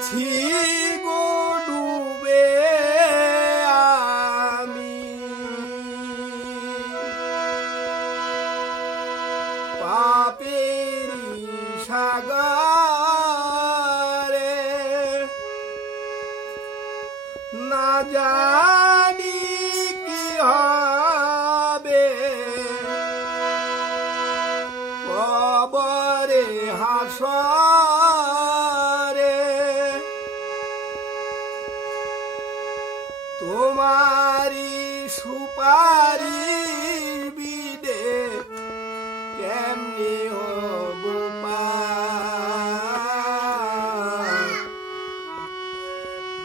আছি গো ডুবে আমি পাপেরি সাগরে, না জানি কি হবে কবরে হাসরে। তোমারি সুপারি বিদে কেমনি হব পার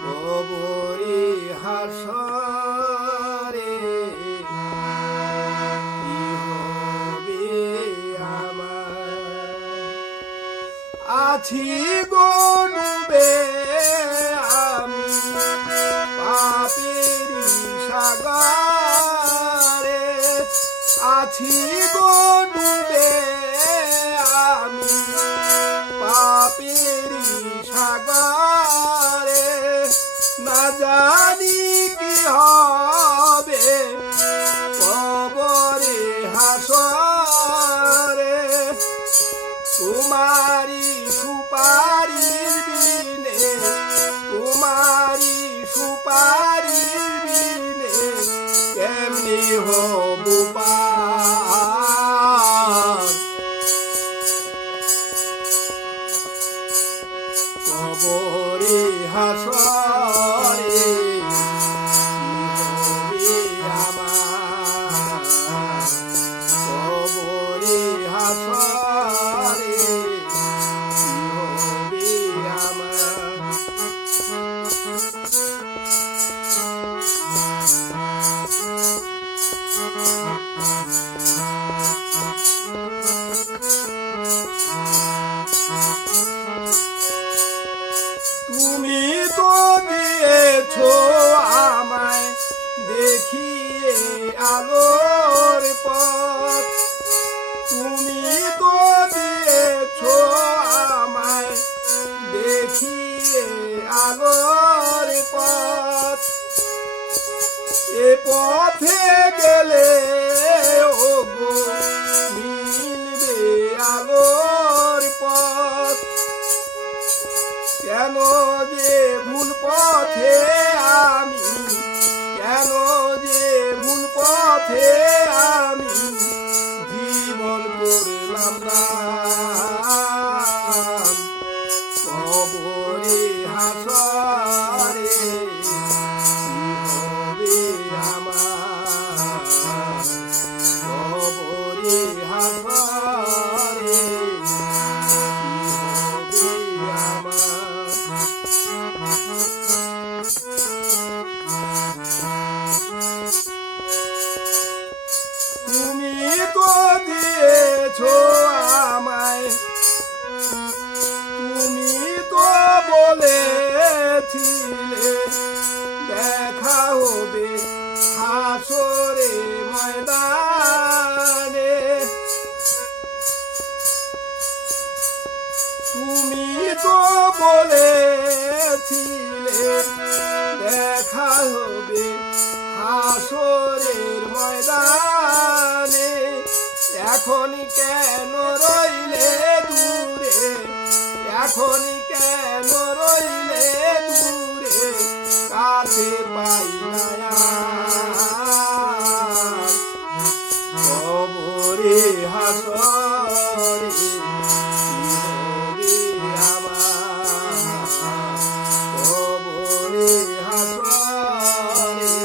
কবরে হাসরে। কি হবে আমার, আছি গো ডুবে আমি পাপেরি সাগরে, আছি গো ডুবে আমি পাপেরি সাগরে, না জানি কি হবে কবরে হাসরে। তোমারি সুপারির বিনে, তোমারি সুপারির বিনে কেমনি হব পার কবরে হাসরে। কি হবে আমার কবরে হাসরে, কি হবে আমার। তুমি তো দিয়েছো আমায় দেখিয়ে আলোর পথ, তুমি তো দিয়েছো আমায় দেখিয়ে আলোর পথ। এ পথে গেলে ও গো মিলবে আলোর পথ। কেন যে ভুল পথে আমি, কেন যে ভুল পথে আমি জীবন করলাম দান কবরে হাসরে। কি হবে আমার কবরে হাসরে, কি হবে আমার। তুমি তো দিয়েছো আমায়, তুমি তো বলেছিলে দেখা হবে হাসরে ময়দানে। তুমি তো বলেছিলে দেখা হবে হাসরের ময়দানে। এখনই কেন রইলে দূরে, এখনই কেন রইলে দূরে, কাছে পাই না আর কবরে হাসরে। কি হবে আমার কবরে হাসরে,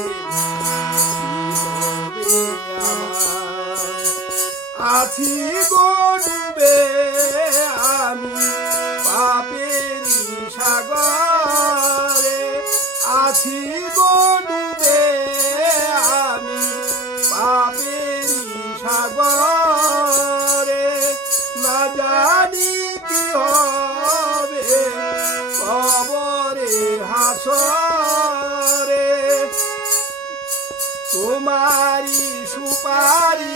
কি হবে আমার। আছি গো ডুবে আমি পাপেরি সাগরে, আছি গো ডুবে আমি পাপেরি সাগরে, না জানি কি হবে কবরে হাসরে। তোমারি সুপারি